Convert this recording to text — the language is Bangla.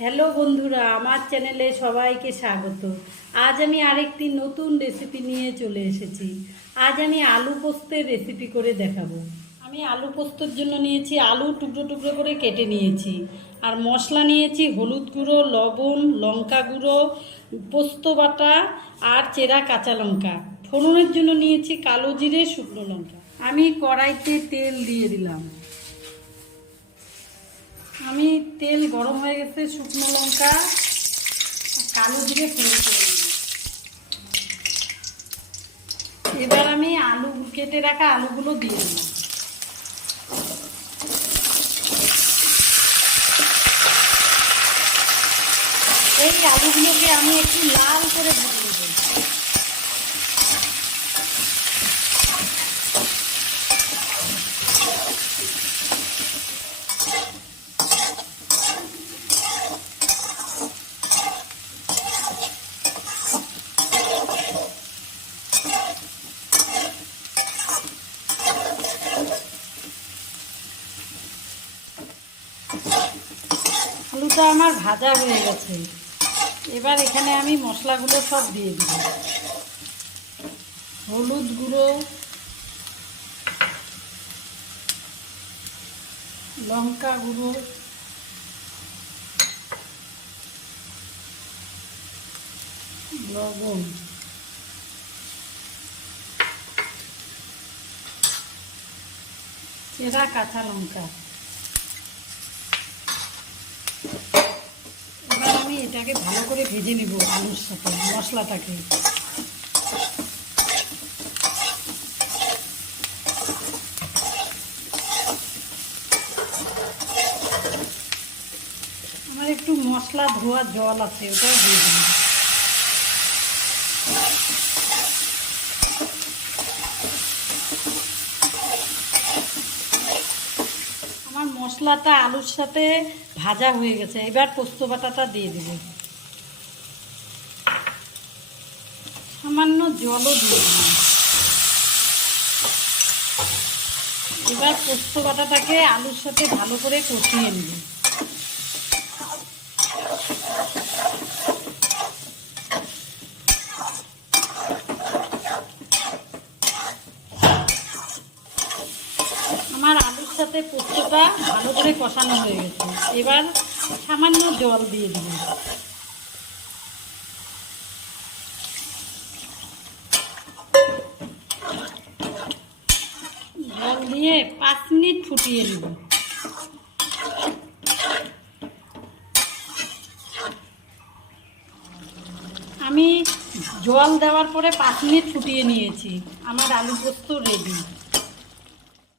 হ্যালো বন্ধুরা, আমার চ্যানেলে সবাইকে স্বাগত। আজ আমি আরেকটি নতুন রেসিপি নিয়ে চলে এসেছি। আজ আমি আলু পোস্তের রেসিপি করে দেখাবো। আমি আলু পোস্তর জন্য নিয়েছি আলু টুকরো টুকরো করে কেটে নিয়েছি, আর মশলা নিয়েছি হলুদ গুঁড়ো, লবণ, লঙ্কা গুঁড়ো, পোস্ত বাটা আর চেরা কাঁচা লঙ্কা। ফোড়নের জন্য নিয়েছি কালো জিরে, শুকনো লঙ্কা। আমি কড়াইতে তেল দিয়ে দিলাম। আমি তেল গরম হয়ে গেছে, শুকনো লঙ্কা কালো জিরে ফোড়ন করে দিলাম। এবার আমি আলু কেটে রাখা আলুগুলো দিয়ে দিলাম। এই আলুগুলোকে আমি একটু লাল করে ভেজে নেব। আলুটা আমার ভাজা হয়ে গেছে। এবার এখানে আমি মশলাগুলো সব দিয়ে দিব। হলুদ গুঁড়ো, লঙ্কা গুঁড়ো, লবণ, চেরা কাঁচা লঙ্কা। এবার আমি এটাকে ভালো করে ভেজে নেব আলুর সাথে মশলাটাকে। আমার একটু মশলা ধোয়া জল আছে, ওটাও দিয়ে দিন। আমার মশলাটা আলুর সাথে ভাজা হয়ে গেছে। এবার পোস্ত বাটাটা দিয়ে দেব। সামান্য জলও দিয়ে দিলাম। এবার পোস্ত বাটাটাকে আলুর সাথে ভালো করে কষিয়ে নেব। আমার আলুর সাথে পোস্তটা ভালো করে কষানো হয়ে গেছে। এবার সামান্য জল দিয়ে দিব। জল দিয়ে 5 মিনিট ফুটিয়ে নেব। আমি জল দেওয়ার পরে 5 মিনিট ফুটিয়ে নিয়েছি। আমার আলু পোস্ত রেডি।